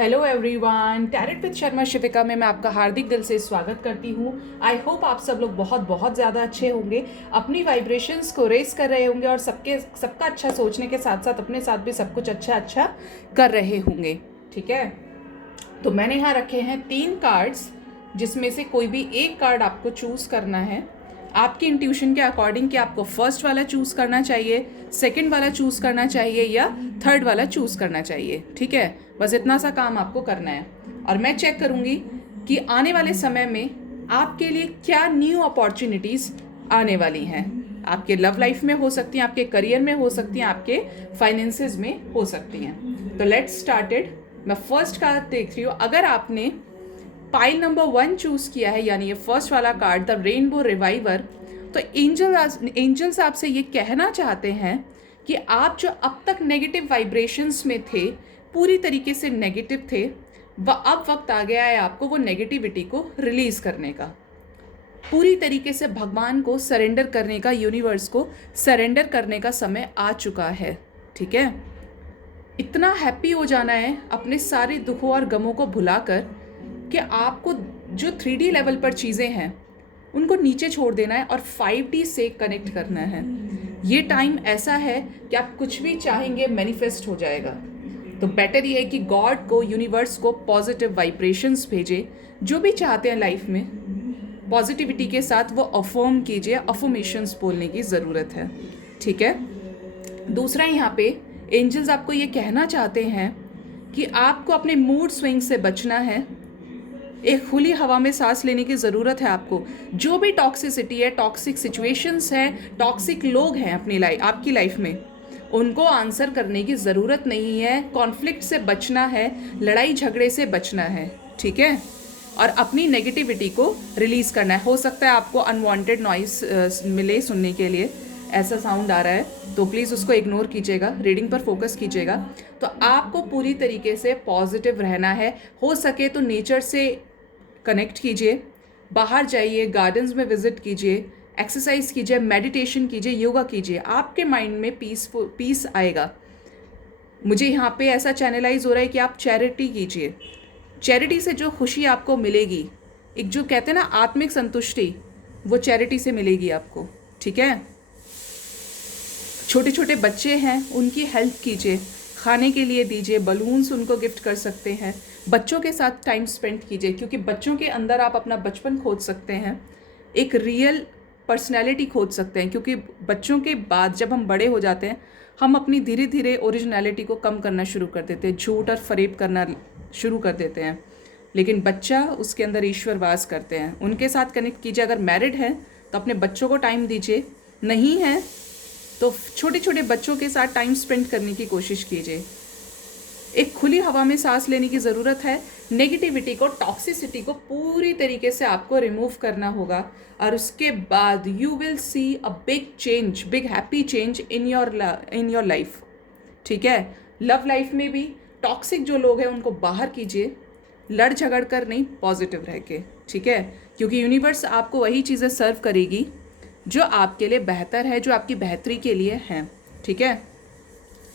Hello everyone, tarot with Sharma Shivika में मैं आपका हार्दिक दिल से स्वागत करती हूँ। आई होप आप सब लोग बहुत बहुत ज़्यादा अच्छे होंगे, अपनी वाइब्रेशंस को रेस कर रहे होंगे और सबका अच्छा सोचने के साथ साथ अपने साथ भी सब कुछ अच्छा कर रहे होंगे। ठीक है, तो मैंने यहाँ रखे हैं 3 कार्ड्स, जिसमें से कोई भी एक कार्ड आपको चूज़ करना है आपकी इंट्यूशन के अकॉर्डिंग कि आपको फर्स्ट वाला चूज़ करना चाहिए, सेकंड वाला चूज़ करना चाहिए या थर्ड वाला चूज़ करना चाहिए। ठीक है, बस इतना सा काम आपको करना है और मैं चेक करूँगी कि आने वाले समय में आपके लिए क्या न्यू अपॉर्चुनिटीज़ आने वाली हैं। आपके लव लाइफ में हो सकती हैं, आपके करियर में हो सकती हैं, आपके फाइनेंसेस में हो सकती हैं। तो लेट्स स्टार्टेड। मैं फर्स्ट कार्ड देख रही हूँ। अगर आपने पाइल नंबर 1 चूज़ किया है, यानी ये फर्स्ट वाला कार्ड द रेनबो रिवाइवर, तो एंजल्स आपसे ये कहना चाहते हैं कि आप जो अब तक नेगेटिव वाइब्रेशंस में थे, पूरी तरीके से नेगेटिव थे, अब वक्त आ गया है आपको वो नेगेटिविटी को रिलीज़ करने का, पूरी तरीके से भगवान को सरेंडर करने का, यूनिवर्स को सरेंडर करने का समय आ चुका है। ठीक है, इतना हैप्पी हो जाना है अपने सारे दुखों और गमों को भुलाकर कि आपको जो 3D लेवल पर चीज़ें हैं उनको नीचे छोड़ देना है और 5D से कनेक्ट करना है। ये टाइम ऐसा है कि आप कुछ भी चाहेंगे मैनिफेस्ट हो जाएगा। तो बेटर ये है कि गॉड को, यूनिवर्स को पॉजिटिव वाइब्रेशंस भेजे। जो भी चाहते हैं लाइफ में पॉजिटिविटी के साथ वो अफर्म कीजिए, अफर्मेशंस बोलने की ज़रूरत है। ठीक है, दूसरा यहाँ पे एंजल्स आपको ये कहना चाहते हैं कि आपको अपने मूड स्विंग से बचना है। एक खुली हवा में सांस लेने की ज़रूरत है आपको। जो भी टॉक्सिसिटी है, टॉक्सिक सिचुएशंस हैं, टॉक्सिक लोग हैं आपकी लाइफ में, उनको आंसर करने की ज़रूरत नहीं है। कॉन्फ्लिक्ट से बचना है, लड़ाई झगड़े से बचना है। ठीक है, और अपनी नेगेटिविटी को रिलीज़ करना है। हो सकता है आपको अनवांटेड नॉइस मिले सुनने के लिए, ऐसा साउंड आ रहा है, तो प्लीज़ उसको इग्नोर कीजिएगा, रीडिंग पर फोकस कीजिएगा। तो आपको पूरी तरीके से पॉजिटिव रहना है। हो सके तो नेचर से कनेक्ट कीजिए, बाहर जाइए, गार्डन्स में विजिट कीजिए, एक्सरसाइज कीजिए, मेडिटेशन कीजिए, योगा कीजिए। आपके माइंड में पीस आएगा। मुझे यहाँ पे ऐसा चैनलाइज हो रहा है कि आप चैरिटी कीजिए। चैरिटी से जो खुशी आपको मिलेगी, एक जो कहते हैं ना आत्मिक संतुष्टि, वो चैरिटी से मिलेगी आपको। ठीक है, छोटे छोटे बच्चे हैं उनकी हेल्प कीजिए, खाने के लिए दीजिए, बलून्स उनको गिफ्ट कर सकते हैं। बच्चों के साथ टाइम स्पेंड कीजिए, क्योंकि बच्चों के अंदर आप अपना बचपन खोज सकते हैं, एक रियल पर्सनैलिटी खोज सकते हैं। क्योंकि बच्चों के बाद जब हम बड़े हो जाते हैं, हम अपनी धीरे धीरे ओरिजिनलिटी को कम करना शुरू कर देते हैं, झूठ और फरेब करना शुरू कर देते हैं। लेकिन बच्चा, उसके अंदर ईश्वर वास करते हैं। उनके साथ कनेक्ट कीजिए। अगर मैरिड हैं तो अपने बच्चों को टाइम दीजिए, नहीं है तो छोटे छोटे बच्चों के साथ टाइम स्पेंड करने की कोशिश कीजिए। एक खुली हवा में सांस लेने की ज़रूरत है। नेगेटिविटी को, टॉक्सिसिटी को पूरी तरीके से आपको रिमूव करना होगा और उसके बाद you will see a big change, big happy change in your life. ठीक है, लव लाइफ में भी टॉक्सिक जो लोग हैं उनको बाहर कीजिए, लड़ झगड़ कर नहीं, पॉजिटिव रह के। ठीक है, क्योंकि यूनिवर्स आपको वही चीज़ें सर्व करेगी जो आपके लिए बेहतर है, जो आपकी बेहतरी के लिए हैं। ठीक है,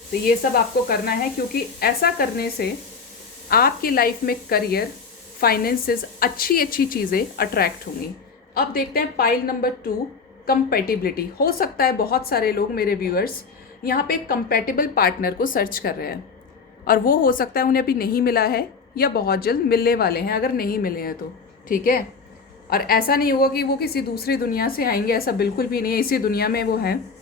तो ये सब आपको करना है, क्योंकि ऐसा करने से आपकी लाइफ में करियर, फाइनेंसेस, अच्छी चीज़ें अट्रैक्ट होंगी। अब देखते हैं पाइल नंबर 2, कंपैटिबिलिटी। हो सकता है बहुत सारे लोग, मेरे व्यूअर्स, यहाँ पे एक कंपैटिबल पार्टनर को सर्च कर रहे हैं और वो हो सकता है उन्हें अभी नहीं मिला है या बहुत जल्द मिलने वाले हैं, अगर नहीं मिले हैं तो। ठीक है, और ऐसा नहीं होगा कि वो किसी दूसरी दुनिया से आएंगे, ऐसा बिल्कुल भी नहीं है, इसी दुनिया में वो हैं।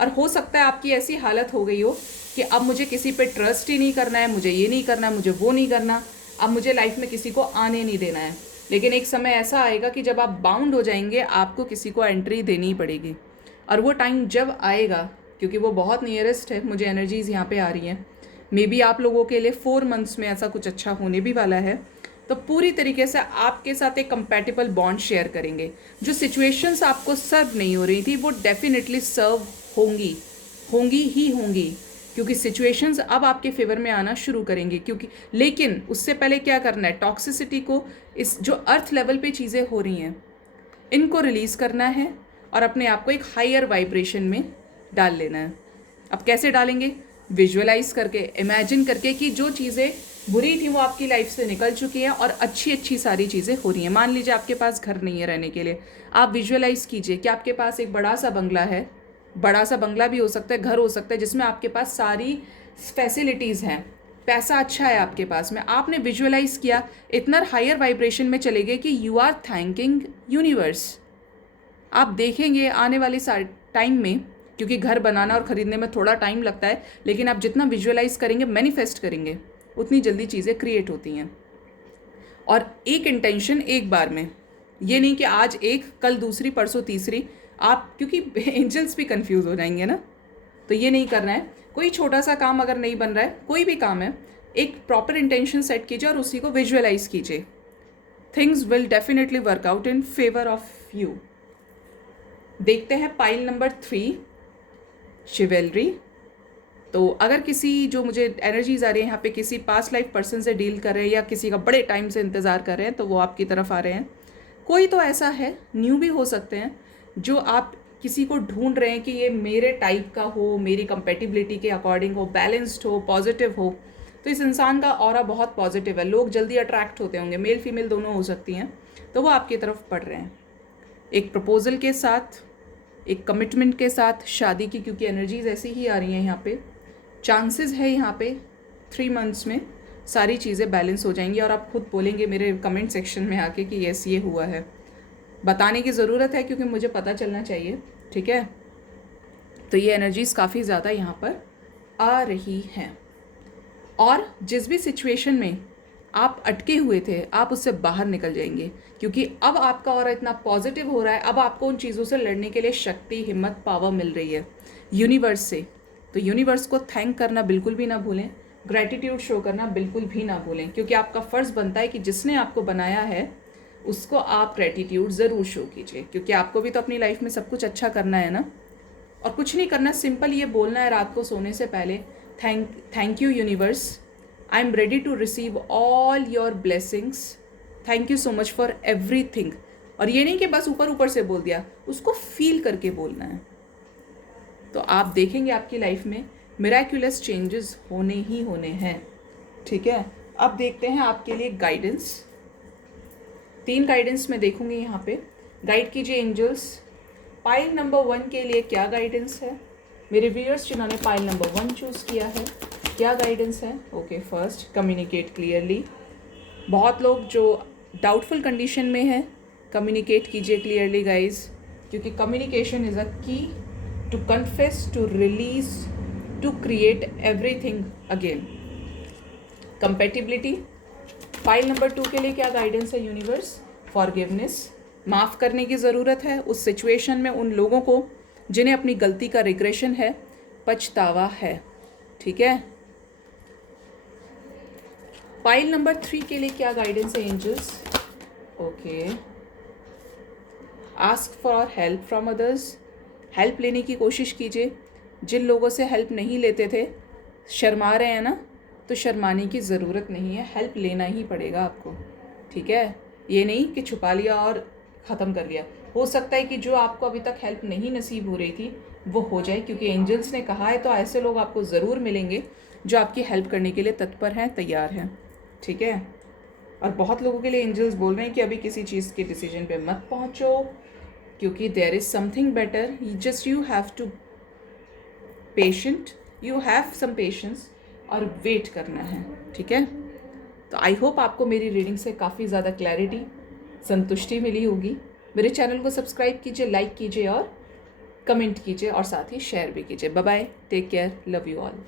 और हो सकता है आपकी ऐसी हालत हो गई हो कि अब मुझे किसी पे ट्रस्ट ही नहीं करना है, मुझे ये नहीं करना, मुझे वो नहीं करना, अब मुझे लाइफ में किसी को आने नहीं देना है। लेकिन एक समय ऐसा आएगा कि जब आप बाउंड हो जाएंगे, आपको किसी को एंट्री देनी ही पड़ेगी। और वो टाइम जब आएगा, क्योंकि वो बहुत नियरेस्ट है, मुझे एनर्जीज़ यहाँ पे आ रही हैं, मे बी आप लोगों के लिए 4 मंथ्स में ऐसा कुछ अच्छा होने भी वाला है। तो पूरी तरीके से आपके साथ एक कंपैटिबल बॉन्ड शेयर करेंगे। जो सिचुएशंस आपको सर्व नहीं हो रही थी वो डेफिनेटली सर्व होंगी, क्योंकि सिचुएशंस अब आपके फेवर में आना शुरू करेंगे। क्योंकि लेकिन उससे पहले क्या करना है, टॉक्सिसिटी को, इस जो अर्थ लेवल पे चीज़ें हो रही हैं, इनको रिलीज़ करना है और अपने आप को एक हायर वाइब्रेशन में डाल लेना है। अब कैसे डालेंगे? विजुअलाइज करके, इमेजिन करके कि जो चीज़ें बुरी थी वो आपकी लाइफ से निकल चुकी हैं और अच्छी अच्छी सारी चीज़ें हो रही हैं। मान लीजिए आपके पास घर नहीं है रहने के लिए, आप विजुअलाइज कीजिए कि आपके पास एक बड़ा सा बंगला है, बड़ा सा बंगला भी हो सकता है, घर हो सकता है, जिसमें आपके पास सारी फैसिलिटीज़ हैं, पैसा अच्छा है आपके पास में। आपने विजुअलाइज किया, इतना हायर वाइब्रेशन में चले गए कि यू आर थैंकिंग यूनिवर्स। आप देखेंगे आने वाले टाइम में, क्योंकि घर बनाना और ख़रीदने में थोड़ा टाइम लगता है, लेकिन आप जितना विजुअलाइज करेंगे, मैनिफेस्ट करेंगे, उतनी जल्दी चीज़ें क्रिएट होती हैं। और एक इंटेंशन एक बार में, ये नहीं कि आज एक, कल दूसरी, परसों तीसरी, आप, क्योंकि एंजल्स भी कंफ्यूज हो जाएंगे ना, तो ये नहीं करना है। कोई छोटा सा काम अगर नहीं बन रहा है, कोई भी काम है, एक प्रॉपर इंटेंशन सेट कीजिए और उसी को विजुअलाइज कीजिए। Things will definitely work out in favour of you. देखते हैं पाइल नंबर 3, शिवेलरी। तो अगर किसी, जो मुझे एनर्जीज आ रही है यहाँ पे, किसी पास्ट लाइफ पर्सन से डील कर रहे हैं या किसी का बड़े टाइम से इंतज़ार कर रहे हैं, तो वो आपकी तरफ आ रहे हैं। कोई तो ऐसा है, न्यू भी हो सकते हैं, जो आप किसी को ढूंढ रहे हैं कि ये मेरे टाइप का हो, मेरी कंपेटिबिलिटी के अकॉर्डिंग हो, बैलेंस्ड हो, पॉजिटिव हो। तो इस इंसान का ऑरा बहुत पॉजिटिव है, लोग जल्दी अट्रैक्ट होते होंगे, मेल फीमेल दोनों हो सकती हैं, तो वो आपकी तरफ पढ़ रहे हैं एक प्रपोजल के साथ, एक कमिटमेंट के साथ, शादी की, क्योंकि एनर्जीज ऐसी ही आ रही हैं यहाँ पे। चांसेस है यहाँ पे 3 मंथ्स में सारी चीज़ें बैलेंस हो जाएंगी और आप खुद बोलेंगे मेरे कमेंट सेक्शन में आके कि यस ये हुआ है। बताने की ज़रूरत है क्योंकि मुझे पता चलना चाहिए, ठीक है। तो ये एनर्जीज़ काफ़ी ज़्यादा यहाँ पर आ रही हैं और जिस भी सिचुएशन में आप अटके हुए थे, आप उससे बाहर निकल जाएंगे, क्योंकि अब आपका ऑरा इतना पॉजिटिव हो रहा है। अब आपको उन चीज़ों से लड़ने के लिए शक्ति, हिम्मत, पावर मिल रही है यूनिवर्स से। तो यूनिवर्स को थैंक करना बिल्कुल भी ना भूलें, ग्रैटिट्यूड शो करना बिल्कुल भी ना भूलें, क्योंकि आपका फ़र्ज़ बनता है कि जिसने आपको बनाया है उसको आप ग्रैटिट्यूड ज़रूर शो कीजिए, क्योंकि आपको भी तो अपनी लाइफ में सब कुछ अच्छा करना है ना। और कुछ नहीं करना, सिंपल ये बोलना है रात को सोने से पहले, thank you universe, I am ready to receive all your blessings, thank you so much for everything. और ये नहीं कि बस ऊपर ऊपर से बोल दिया, उसको फील करके बोलना है। तो आप देखेंगे आपकी लाइफ में मिराक्युलस चेंजेस होने ही होने हैं, ठीक है। अब देखते हैं आपके लिए गाइडेंस। 3 गाइडेंस मैं देखूंगी यहाँ पे। गाइड कीजिए एंजल्स, पाइल नंबर 1 के लिए क्या गाइडेंस है। मेरे व्यूअर्स जिन्होंने पाइल नंबर 1 चूज़ किया है, क्या गाइडेंस है। Okay, first, communicate clearly. बहुत लोग जो डाउटफुल कंडीशन में है, कम्युनिकेट कीजिए क्लियरली गाइज, क्योंकि communication is a key to confess, to release, to create everything again. Compatibility, file number 2 के लिए क्या गाइडेंस है यूनिवर्स। फॉरगिवनेस, माफ़ करने की ज़रूरत है उस सिचुएशन में उन लोगों को जिन्हें अपनी गलती का रिग्रेशन है, पछतावा है, ठीक है। फाइल नंबर 3 के लिए क्या गाइडेंस है angels. Okay, ask for help from others, help लेने की कोशिश कीजिए। जिन लोगों से हेल्प नहीं लेते थे, शर्मा रहे हैं ना, तो शर्माने की ज़रूरत नहीं है, हेल्प लेना ही पड़ेगा आपको, ठीक है। ये नहीं कि छुपा लिया और ख़त्म कर लिया। हो सकता है कि जो आपको अभी तक हेल्प नहीं नसीब हो रही थी वो हो जाए, क्योंकि एंजल्स ने कहा है, तो ऐसे लोग आपको ज़रूर मिलेंगे जो आपकी हेल्प करने के लिए तत्पर हैं, तैयार हैं, ठीक है। और बहुत लोगों के लिए एंजल्स बोल रहे हैं कि अभी किसी चीज़ के डिसीजन पे मत पहुंचो, क्योंकि there is something better, just you have to patient, you have some patience और वेट करना है, ठीक है। तो आई होप आपको मेरी रीडिंग से काफ़ी ज़्यादा क्लैरिटी, संतुष्टि मिली होगी। मेरे चैनल को सब्सक्राइब कीजिए, लाइक कीजिए और कमेंट कीजिए और साथ ही शेयर भी कीजिए। Bye bye, take care, love you all.